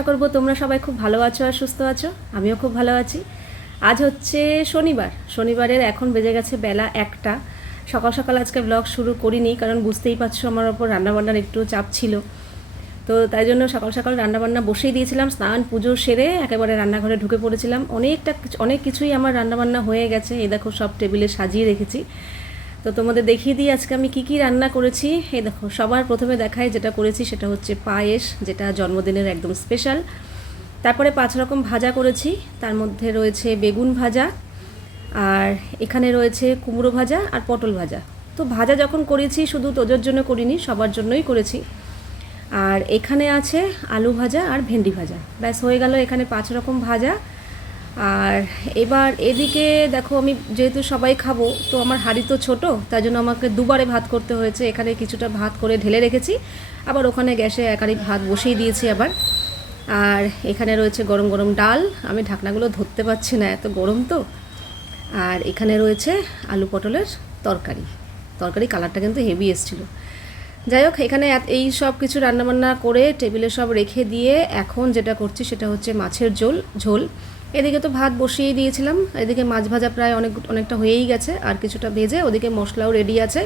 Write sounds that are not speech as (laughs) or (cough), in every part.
আশা করব তোমরা সবাই খুব ভালো আছো আর সুস্থ আছো। আমিও খুব ভালো আছি। আজ হচ্ছে শনিবার। শনিবারের এখন বেজে গেছে বেলা একটা। সকাল সকাল আজকে ব্লগ শুরু করিনি কারণ বুঝতেই পারছ আমার ওপর রান্নাবান্নার একটু চাপ ছিল। তো তাই জন্য সকাল সকাল রান্নাবান্না বসেই দিয়েছিলাম, স্নান, পুজো সেরে একেবারে রান্নাঘরে ঢুকে পড়েছিলাম। অনেকটা অনেক কিছুই আমার রান্নাবান্না হয়ে গেছে। এই দেখো সব টেবিলে সাজিয়ে রেখেছি। তো তোমাদের দেখিয়ে দিই, আজকে আমি কি কি রান্না করেছি। এই দেখো, সবার প্রথমে দেখায় যেটা করেছি, সেটা হচ্ছে পায়েস, যেটা জন্মদিনের একদম স্পেশাল। তারপরে পাঁচ রকম ভাজা করেছি, তার মধ্যে রয়েছে বেগুন ভাজা, আর এখানে রয়েছে কুমড়ো ভাজা আর পটল ভাজা। তো ভাজা যখন করেছি, শুধু তোজোর জন্য করিনি, সবার জন্যই করেছি। আর এখানে আছে আলু ভাজা আর ভেন্ডি ভাজা। ব্যাস, হয়ে গেল এখানে পাঁচ রকম ভাজা। আর এবার এদিকে দেখো আমি যেহেতু সবাই খাব, তো আমার হাঁড়ি তো ছোট তাই জন্য আমাকে দুবারে ভাত করতে হয়েছে। এখানে কিছুটা ভাত করে ঢেলে রেখেছি। আবার ওখানে গ্যাসে একারি ভাত বসিয়ে দিয়েছি আবার। আর এখানে রয়েছে গরম গরম ডাল। আমি ঢাকনাগুলো ধরতে পারছি না, এত গরম তো। আর এখানে রয়েছে আলু পটলের তরকারি। তরকারি কালারটা কিন্তু হেভি এসেছিল। যাই হোক, এখানে এই সব কিছু রান্নাবান্না করে টেবিলে সব রেখে দিয়ে এখন যেটা করছি সেটা হচ্ছে মাছের ঝোল ঝোল। এদিকে তো ভাত বসিয়েই দিয়েছিলাম, এদিকে মাছ ভাজা প্রায় অনেক, অনেকটা হয়েই গেছে, আর কিছুটা ভেজে ওদিকে মশলাও রেডি আছে,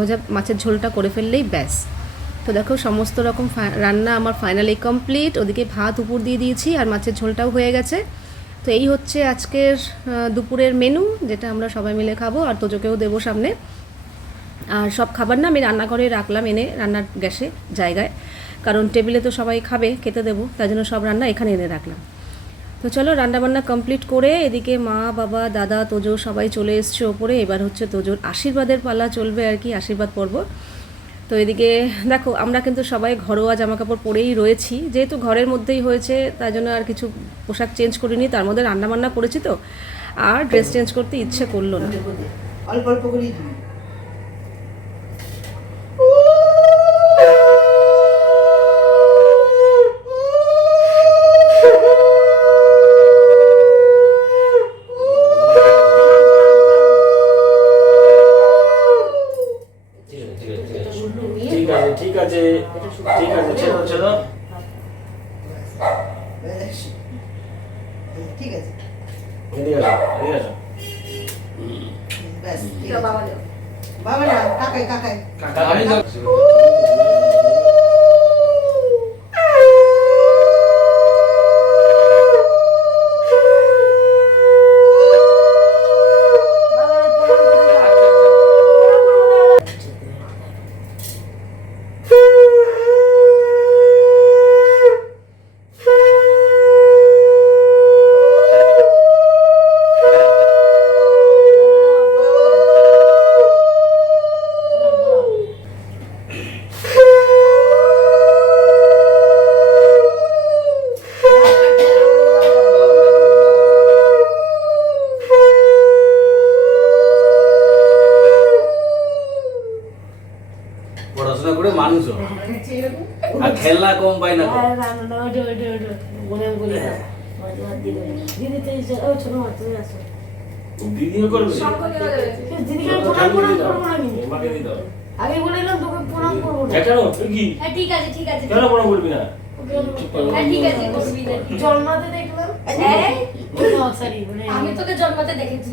ভাজা মাছের ঝোলটা করে ফেললেই ব্যাস। তো দেখো সমস্ত রকম রান্না আমার ফাইনালি কমপ্লিট ওদিকে ভাত উপর দিয়ে দিয়েছি আর মাছের ঝোলটাও হয়ে গেছে। তো এই হচ্ছে আজকের দুপুরের মেনু যেটা আমরা সবাই মিলে খাব আর তোজোকেও দেবো সামনে। আর সব খাবার না আমি রান্নাঘরে রাখলাম এনে রান্নার গ্যাসে জায়গায়, কারণ টেবিলে তো সবাই খাবে, খেতে দেবো, তাই জন্য সব রান্না এখানে এনে রাখলাম। তো চলো, রান্নাবান্না কমপ্লিট করে এদিকে মা, বাবা, দাদা, তোজো সবাই চলে এসছে ওপরে। এবার হচ্ছে তোজোর আশীর্বাদের পালা চলবে আর কি, আশীর্বাদ পর্ব। তো এদিকে দেখো, আমরা কিন্তু সবাই ঘরোয়া জামা কাপড় পরেই রয়েছি। যেহেতু ঘরের মধ্যেই হয়েছে, তাই জন্য আর কিছু পোশাক চেঞ্জ করিনি, তার মধ্যে রান্নাবান্না করেছি তো। আর ড্রেস চেঞ্জ করতে ইচ্ছে করল না। অল্প অল্প করেই দিবি ঠিক আছে ঠিক আছে ঠিক আছে ছেড়ো ছেড়ো ব্যাস। ঠিক আছে। এদিকে আসো ব্যাস ঠিক আছে। বাবা না কাকাই কাকাই। আমি তো পড়াশোনা করে মানুষ হও। খেলনা কম পাই না দিদিও করবে? তোকে প্রণাম করব না। কেন তুই কি? হ্যাঁ ঠিক আছে ঠিক আছে। কেন না? হ্যাঁ ঠিক আছে করবি না জন্মাতে দেখলাম। এই, সরি আমি তোকে জন্মাতে দেখেছি।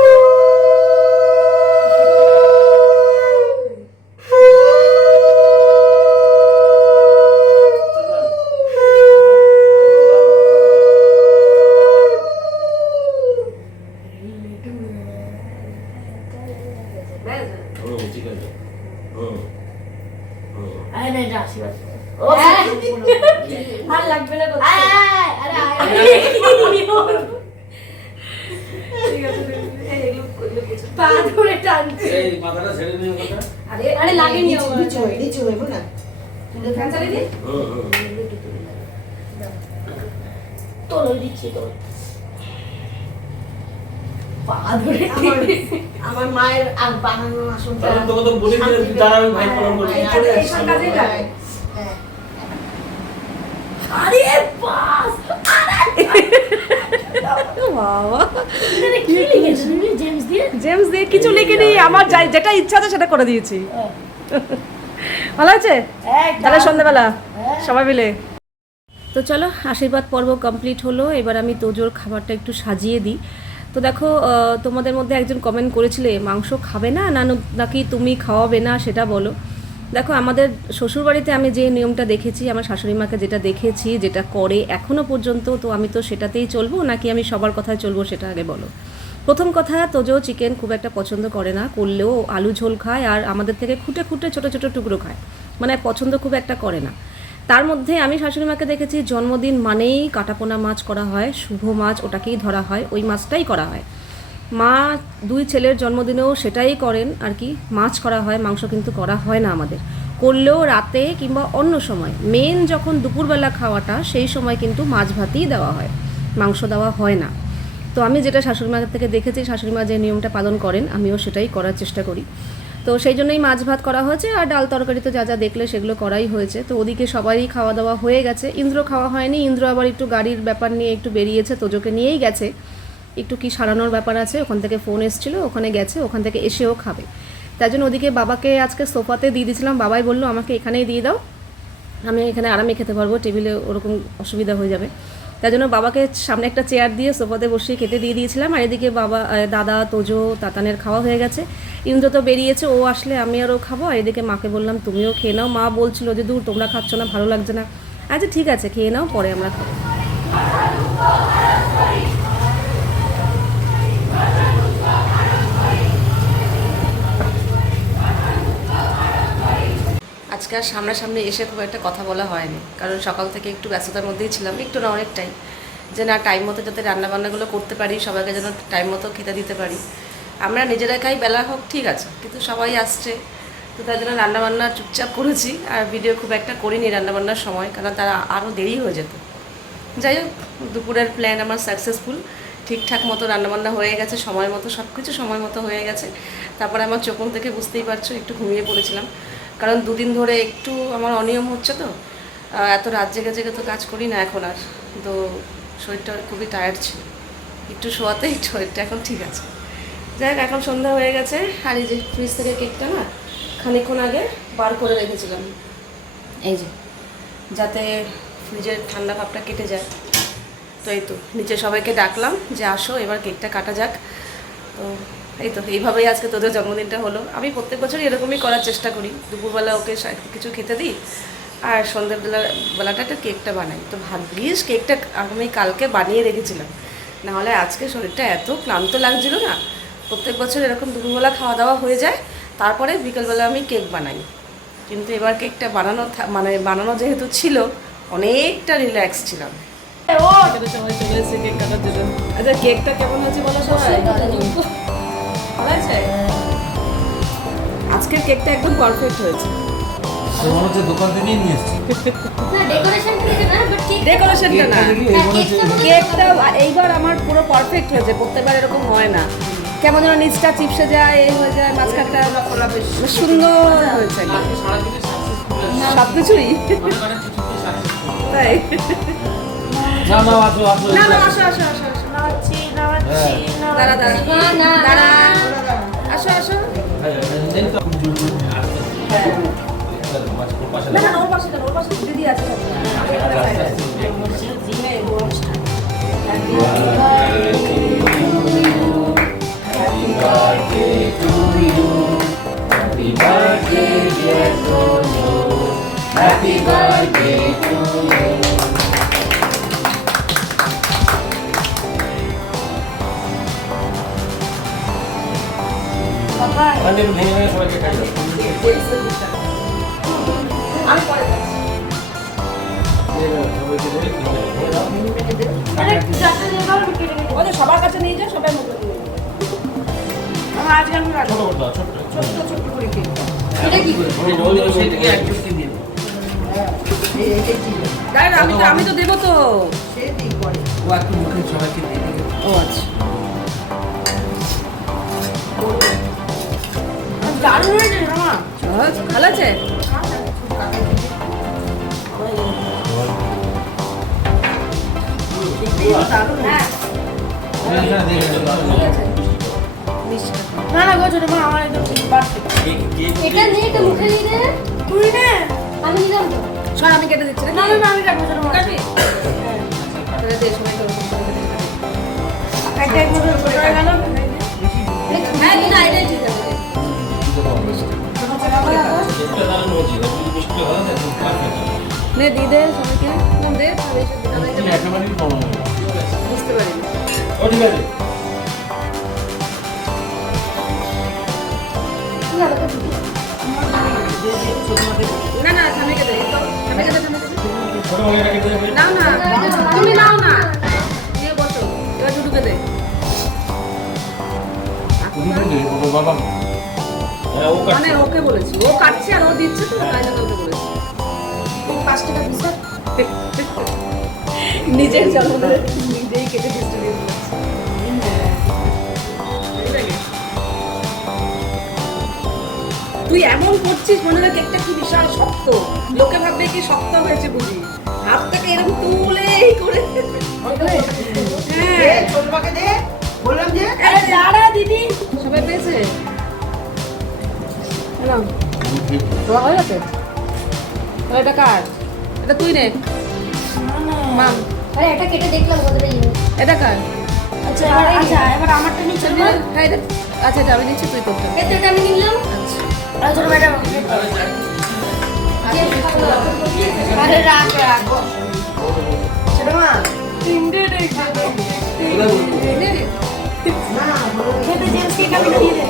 ও। আর লাগবে না করতে। আয়, আয়, আরে আয়, আয়। পা ধরে টানছে। এই মাথাটা ছেড়ে দিন কথা আরে আরে লাগেনি আমার। নিচু নিচু হইব না ফ্যান চালিয়ে দিই? হুম হুম। তোলো দিচ্ছি তোর পা ধরে আমার আমার মায়ের আর বানানো আসনটা তোকে তো বলে দিলে আমি ভাই প্রণাম করব। হ্যাঁ, হ্যাঁ। হ্যাঁ। আরে বাস! জেমস দিয়ে? জেমস দিয়ে কিছু আমার যেটা ইচ্ছা আছে সেটা করে দিয়েছি। ভালো আছে? তাহলে সন্ধ্যেবেলা সবাই মিলে। তো চলো আশীর্বাদ পর্ব কমপ্লিট হলো। এবার আমি তোজোর খাবারটা একটু সাজিয়ে দিই। তো দেখো তোমাদের মধ্যে একজন কমেন্ট করেছিলে, মাংস খাবে না? না নাকি তুমি খাওয়াবে না? সেটা বলো। দেখো, আমাদের শ্বশুরবাড়িতে আমি যে নিয়মটা দেখেছি, আমার শাশুড়ি মাকে যেটা দেখেছি, যেটা করে এখনও পর্যন্ত, তো আমি তো সেটাতেই চলবো, নাকি আমি সবার কথায় চলবো সেটা আগে বলো। প্রথম কথা, তোজো চিকেন খুব একটা পছন্দ করে না, করলেও আলু ঝোল খায়, আর আমাদের থেকে খুঁটে খুঁটে ছোটো ছোটো টুকরো খায়। মানে পছন্দ খুব একটা করে না। তার মধ্যে আমি শাশুড়ি মাকে দেখেছি, জন্মদিন মানেই কাটাপোনা মাছ করা হয়, শুভ মাছ ওটাকেই ধরা হয়, ওই মাছটাই করা হয়। মা দুই ছেলের জন্মদিনেও সেটাই করেন আর কি, মাছ করা হয়, মাংস কিন্তু করা হয় না আমাদের। করলেও রাতে কিংবা অন্য সময় মেন যখন দুপুরবেলা খাওয়াটা, সেই সময় কিন্তু মাছ ভাতই দেওয়া হয়, মাংস দেওয়া হয় না। তো আমি যেটা শাশুড়ি মায়ের থেকে দেখেছি শাশুড়ি মা যে নিয়মটা পালন করেন, আমিও সেটাই করার চেষ্টা করি। তো সেই জন্যই মাছ ভাত করা হয়েছে, আর ডাল তরকারি তো যা যা দেখলে সেগুলো করাই হয়েছে। তো ওদিকে সবারই খাওয়া দাওয়া হয়ে গেছে। ইন্দ্র খাওয়া হয়নি। ইন্দ্র আবার একটু গাড়ির ব্যাপার নিয়ে একটু বেরিয়েছে, তোজোকে নিয়েই গেছে। একটু কি সারানোর ব্যাপার আছে? ওখান থেকে ফোন এসেছিল, ওখানে গেছে, ওখান থেকে এসেও খাবে। তাই জন্য ওদিকে বাবাকে আজকে সোফাতে দিয়ে দিয়েছিলাম। বাবাই বলল, আমাকে এখানেই দিয়ে দাও। আমি এখানে আরামে খেতে পারব। টেবিলে ওরকম অসুবিধা হয়ে যাবে। তাই জন্য বাবাকে সামনে একটা চেয়ার দিয়ে সোফাতে বসিয়ে খেতে দিয়ে দিয়েছিলাম। আর এদিকে বাবা দাদা, তোজো, তাতানের খাওয়া হয়ে গেছে। ইন্দ্র তো বেরিয়েছে, ও আসলে আমি আরও খাব। আর এদিকে মাকে বললাম, তুমিও খেয়ে নাও। মা বলছিল যে, দূর, তোমরা খাচ্ছ না, ভালো লাগছে না। আচ্ছা ঠিক আছে, খেয়ে নাও, পরে আমরা খাব। আজকে আর সামনাসামনি এসে খুব একটা কথা বলা হয়নি। কারণ সকাল থেকে একটু ব্যস্ততার মধ্যেই ছিলাম, একটু না অনেকটাই। যে না টাইম মতো যাতে রান্নাবান্নাগুলো করতে পারি, সবাইকে যেন টাইম মতো খেতে দিতে পারি। আমরা নিজেরা খাই, বেলা হোক, ঠিক আছে, কিন্তু সবাই আসছে। তো তার জন্য রান্নাবান্না চুপচাপ করেছি, আর ভিডিও খুব একটা করিনি রান্নাবান্নার সময়, কারণ তারা আরও দেরি হয়ে যেত। যাই হোক, দুপুরের প্ল্যান আমার সাকসেসফুল ঠিকঠাক মতো রান্নাবান্না হয়ে গেছে, সময় মতো সব কিছু সময় মতো হয়ে গেছে। তারপরে আমার চোখ থেকে বুঝতেই পারছ, একটু ঘুমিয়ে পড়েছিলাম। কারণ দুদিন ধরে একটু আমার অনিয়ম হচ্ছে তো এত রাত জেগে জেগে তো কাজ করি না এখন আর। তো শরীরটা খুবই টায়ার্ড ছিল। একটু শোয়াতেই শরীরটা এখন ঠিক আছে। যাই এখন সন্ধ্যা হয়ে গেছে। আর এই যে ফ্রিজ থেকে কেকটা না, খানিকক্ষণ আগে বার করে রেখেছিলাম। এই যে, যাতে ফ্রিজের ঠান্ডা ভাবটা কেটে যায়। তো এই তো, নিচে সবাইকে ডাকলাম যে আসো, এবার কেকটা কাটা যাক। তো এই তো এইভাবেই আজকে তোদের জন্মদিনটা হলো। আমি প্রত্যেক বছরই এরকমই করার চেষ্টা করি। দুপুরবেলা ওকে কিছু খেতে দিই আর সন্ধ্যেবেলা বেলাটা একটা কেকটা বানাই। তো ভাগ্যিস কেকটা আমি কালকে বানিয়ে রেখেছিলাম। নাহলে আজকে শরীরটা এত ক্লান্ত লাগছিল না। প্রত্যেক বছর এরকম দুপুরবেলা খাওয়া দাওয়া হয়ে যায় তারপরে বিকেলবেলা আমি কেক বানাই। কিন্তু এবার কেকটা বানানো থা- মানে বানানো যেহেতু ছিল অনেকটা রিল্যাক্স ছিলাম। ও! সবাই চলে এসেছে কেক কাটার জন্য আচ্ছা কেকটা কেমন হয়েছে বলো সবাই? আজকের কেকটা একদম পারফেক্ট হয়েছে। সে মনে হচ্ছে দোকান থেকেই নিয়ে এসছি। না না। ডেকোরেশনটা না কেকটা এইবার আমার পুরো পারফেক্ট হয়েছে প্রত্যেকবার এরকম হয় না। কেমন যেন নিচটা চিপসে যায় এই হয়ে যায় মাঝখানটা সুন্দর হয়েছে। সব কিছুই। তাই। না না আসো আসো আসো। দাঁড়া দাঁড়া। দাঁড়া। আসো আসো। না না ওর পাশে ওর পাশে দিদি আছে। ওখান ভেঙে সবাইকে আমি সবার কাছে নিয়ে সবাই আজকে আমি হ্যাঁ, আমি তো আমি তো দেবো তো। সে ঠিক করে সবাইকে ও আচ্ছা। দারুণ হয়েছে আমার ভালো আছে? হ্যাঁ না না গো মা আমার একদম এটা নিয়ে মুখে দিয়ে দে। তুই নে। আমি নিলাম তো। সর আমি কেটে দিচ্ছি। না না না আমি কাটবি নে দিয়ে দে সবাইকে দে বুঝতে পারি না। ঠিক আছে। না না থামিকে দে নাও না তুমি নাও না। দিয়ে বসো এবার টুটুকে দে। বাবা। মানে ওকে বলেছি। ও কাটছে আর ও দিচ্ছে তো তাই জন্য ওকে বলেছি। পাঁচ টাকা দিছে নিজের জন্মদিনে নিজেই কেটে ডিস্ট্রিবিউট করছে তুই এমন করছিস মনে হয় কেকটা কি বিশাল শক্ত। লোকে ভাববে কি শক্ত হয়েছে বুঝি। হাতটাকে এরকম তুলে এই করে হ্যাঁ। দে। বললাম যে আরে দিদি। সবাই পেয়েছে? হ্যালো তোমার হয়ে গেছে এটা কার? এটা তুই নে। মাম আরে এটা কেটে দেখলাম কতটা এটা কার? আচ্ছা এবার আচ্ছা এবার আমারটা নিচে নে, হ্যাঁ এটা আচ্ছা এটা আমি দিচ্ছি তুই তোরটা। এটা এটা আমি নিলাম। আচ্ছা। আর ছোট ম্যাডাম আরে রাখ রাখ ছোট মা। তিনটে রেখে দে নে, নে। না, খেতে জেমস কেক আমি দিয়ে দে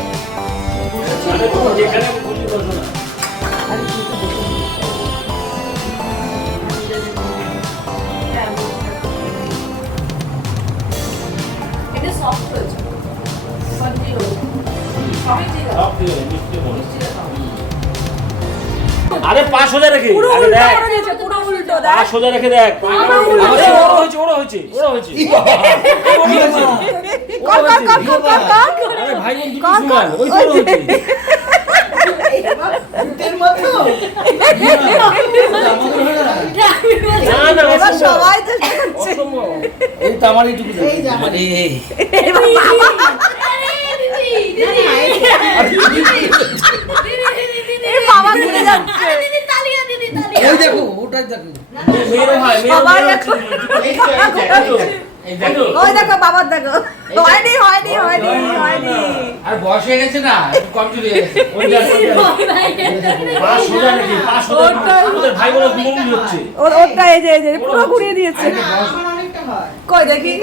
আরে পা সোজা রেখে। পুরো দেখ দেখ। সোজা রেখে দেখ। ওরা হয়েছে ওরা হয়েছে ওরা হয়েছে। কর কর কর কর কর কর। আরে ভাই বোন দুটো সমান ওই তো হয়েছে। সবাই চেষ্টা এই তো আমার এইটুকু এই যে আমার- মানে এই এবার বাবা এই বাবা ঘুরে যাচ্ছে ওই দেখো ওটাই দেখো এখন ওই দেখো বাবার দেখো। হয়নি হয়নি হয়নি হয়নি আর বয়স হয়ে গেছে না গেছে। ভাই হচ্ছে। ওরটা এই যে এই যে পুরো ঘুরিয়ে দিয়েছে। হয়। কই দেখি?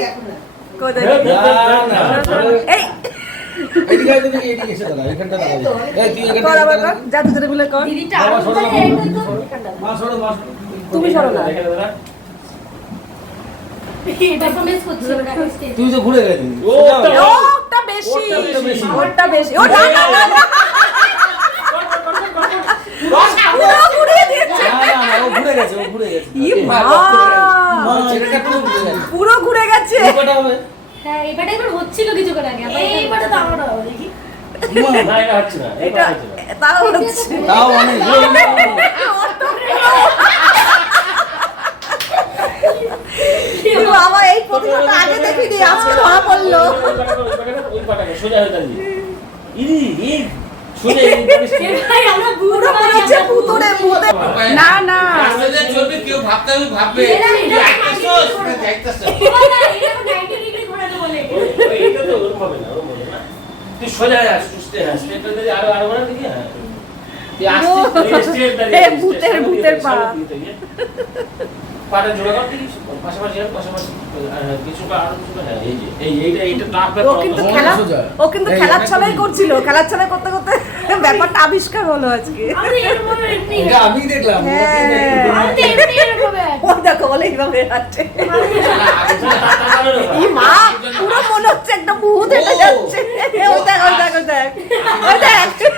কই দেখি? এই যা দুজনে মিলে কর। তুমি সরো না। তুই তো ঘুরে। ওটা বেশি। ওটা বেশি। ও না না না না। পুরো ঘুরে গেছে? হ্যাঁ এবারে এবার হচ্ছিল কিছু করে আগে। তো আমারও হবে দেখি। না এটা হচ্ছে না এটা এটা হচ্ছে তাও হচ্ছে। তাও অনেক। বাবা এই প্রতিভাটা আগে দেখিনি আজকে ধরা পড়ল হয়ে না না কেউ ভাবতে হবে, ভাববে। তুই যাইতেছস, না যাইতেছস। এবার না, এটা 90 ডিগ্রি ঘোরাতে বলে ওই- ওই- এইটা তো ওরকম হবে না, ওরকম হবে না। তুই সোজা আস, সুস্থে আস, হয়ে আরো- আরও বাড়ান দেখি, হ্যাঁ। (laughs) ভূতের- ভূতের পা। পাটা জোড়া কর দেখি, পাশাপাশি আর পাশাপাশি। কিছু পা, আরও কিছু পা, এই যে, এই- এইটা- এইটা টাপ ও কিন্তু খেলা সোজা। ও কিন্তু এই, খেলার ছলাই করছিল। খেলার ছলাই করতে করতে ব্যাপারটা আবিষ্কার হলো আজকে। আমি দেখলাম। হ্যাঁ। (laughs) ও দেখো বলে মা! পুরো মনে হচ্ছে একটা ভূত হেঁটে যাচ্ছে। ওই দেখ। দেখ।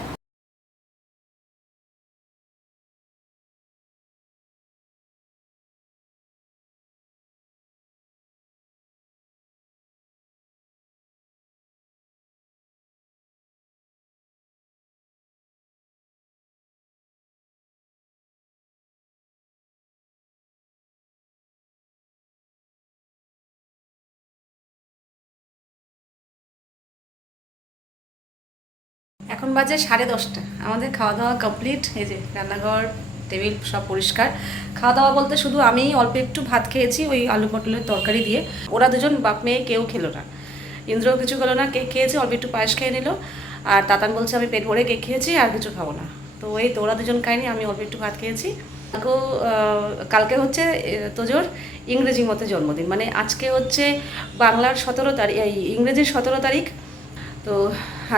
এখন বাজে সাড়ে দশটা। আমাদের খাওয়া দাওয়া কমপ্লিট এই যে রান্নাঘর, টেবিল সব পরিষ্কার। খাওয়া দাওয়া বলতে শুধু আমি অল্প একটু ভাত খেয়েছি ওই আলু পটলের তরকারি দিয়ে। ওরা দুজন বাপ মেয়ে, কেউ খেলো না। ইন্দ্রও কিছু খেলো না, কেক খেয়েছে, অল্প একটু পায়েস খেয়ে নিল। আর তাতান বলছে, আমি পেট ভরে কেক খেয়েছি আর কিছু খাব না। তো এই তো ওরা দুজন খায়নি, আমি অল্প একটু ভাত খেয়েছি। কালকেও কালকে হচ্ছে তোজোর ইংরেজি মতে জন্মদিন। মানে আজকে হচ্ছে বাংলার সতেরো তারিখ ইংরেজির সতেরো তারিখ তো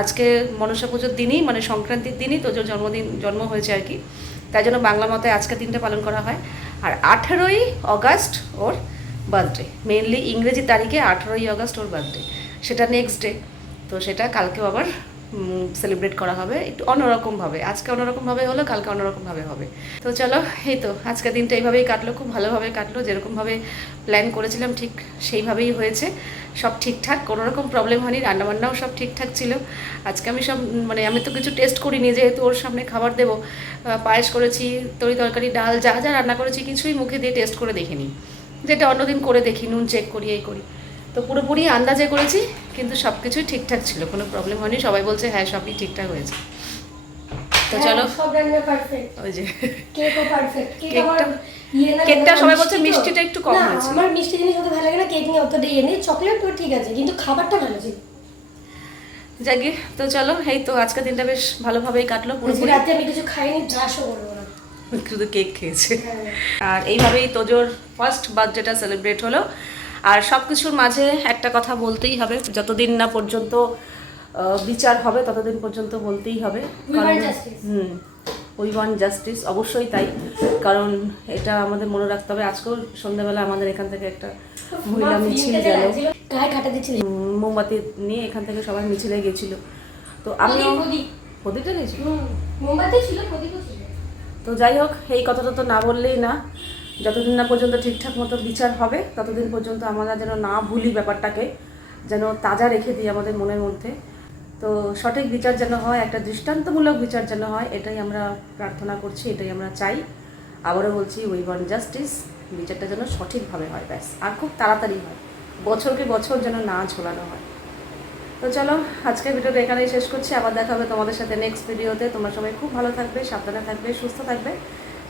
আজকে মনসা পুজোর দিনই মানে সংক্রান্তির দিনই তোজোর জন্মদিন, জন্ম হয়েছে আর কি। তাই জন্য বাংলা মতে আজকে দিনটা পালন করা হয়। আর আঠেরোই অগাস্ট ওর বার্থডে মেনলি ইংরেজি তারিখে আঠেরোই অগাস্ট ওর বার্থডে সেটা নেক্সট ডে তো সেটা কালকেও আবার সেলিব্রেট করা হবে, একটু অন্যরকমভাবে। আজকে অন্যরকমভাবে হলো, কালকে অন্যরকমভাবে হবে। তো চলো, এই তো, আজকে দিনটা এইভাবেই কাটলো, খুব ভালোভাবে কাটলো, যেরকমভাবে প্ল্যান করেছিলাম, ঠিক সেইভাবেই হয়েছে। সব ঠিকঠাক কোনো রকম প্রবলেম হয়নি, রান্নাবান্নাও সব ঠিকঠাক ছিল। আজকে আমি সব মানে আমি তো কিছু টেস্ট করিনি, যেহেতু ওর সামনে খাবার দেবো পায়েস করেছি, তরি তরকারি, ডাল, যা যা রান্না করেছি, কিছুই মুখে দিয়ে টেস্ট করে দেখিনি। যেটা অন্যদিন করে দেখি, নুন চেক করি, এই করি। তো পুরোপুরি আন্দাজে করেছি কিন্তু সব কিছুই ঠিকঠাক ছিল কোনো প্রবলেম হয়নি। সবাই বলছে হ্যাঁ সবই ঠিকঠাক হয়েছে। তো চলো। সব রান্না পারফেক্ট ওই যে কেকও পারফেক্ট কেক কেকটা- ইয়ে না কেকটা আমার সবাই বলছে মিষ্টিটা একটু কম হয়েছে। আমার মিষ্টি জিনিস অত ভালো লাগে না কেক নিয়ে অতটা ইয়ে নেই চকলেট তো ঠিক আছে কিন্তু খাবারটা ভালো ছিল। যাকে তো চলো এই তো আজকের দিনটা বেশ ভালোভাবেই কাটলো পুরোপুরি। রাতে আমি কিছু খাইনি ব্রাশও করব না। শুধু কেক খেয়েছে। হ্যাঁ। আর এইভাবেই তোজোর ফার্স্ট বার্থডেটা সেলিব্রেট হলো। আর সব কিছুর মাঝে একটা কথা বলতেই হবে। যতদিন না পর্যন্ত বিচার হবে ততদিন পর্যন্ত বলতেই হবে। Justice. Hmm we want justice অবশ্যই তাই। কারণ এটা আমাদের মনে রাখতে হবে। আজকেও সন্ধ্যাবেলা আমাদের এখান থেকে একটা মহিলা মিছিল গেল। মোমবাতি নিয়ে এখান থেকে সবাই মিছিলে গেছিল। তো প্রদীপ। প্রদীপটা নিয়েছি মোমবাতি ছিল প্রদীপও ছিল। তো যাই হোক এই কথাটা তো না বললেই না। যতদিন না পর্যন্ত ঠিকঠাক মতো বিচার হবে, ততদিন পর্যন্ত আমরা যেন না ভুলি ব্যাপারটাকে, যেন তাজা রেখে দিই আমাদের মনের মধ্যে। তো সঠিক বিচার যেন হয়, একটা দৃষ্টান্তমূলক বিচার যেন হয়, এটাই আমরা প্রার্থনা করছি, এটাই আমরা চাই। আবারও বলছি উই ওয়ান্ট জাস্টিস বিচারটা যেন সঠিকভাবে হয়, ব্যাস। আর খুব তাড়াতাড়ি হয়, বছরকে বছর যেন না ঝোলানো হয়। তো চলো, আজকের ভিডিওটা এখানেই শেষ করছি, আবার দেখা হবে তোমাদের সাথে নেক্সট ভিডিওতে তোমরা সবাই খুব ভালো থাকবে, সাবধানে থাকবে, সুস্থ থাকবে।